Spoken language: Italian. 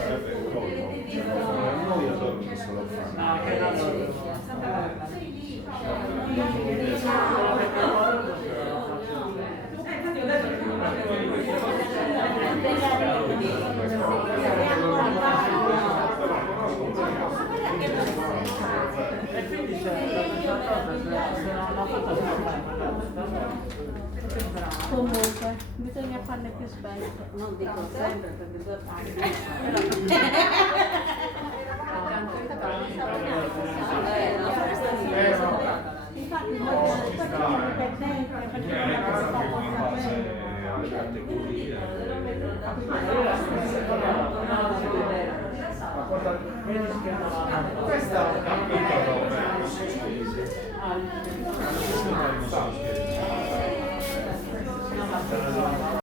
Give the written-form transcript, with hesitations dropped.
sarebbe il colmo. Noi adoro questo lo fanno. E quindi c'è una foto Comunque, bisogna farne più spesso. Non dico sempre perché due infatti molti indipendenti perché alle categorie. questa Capito dove?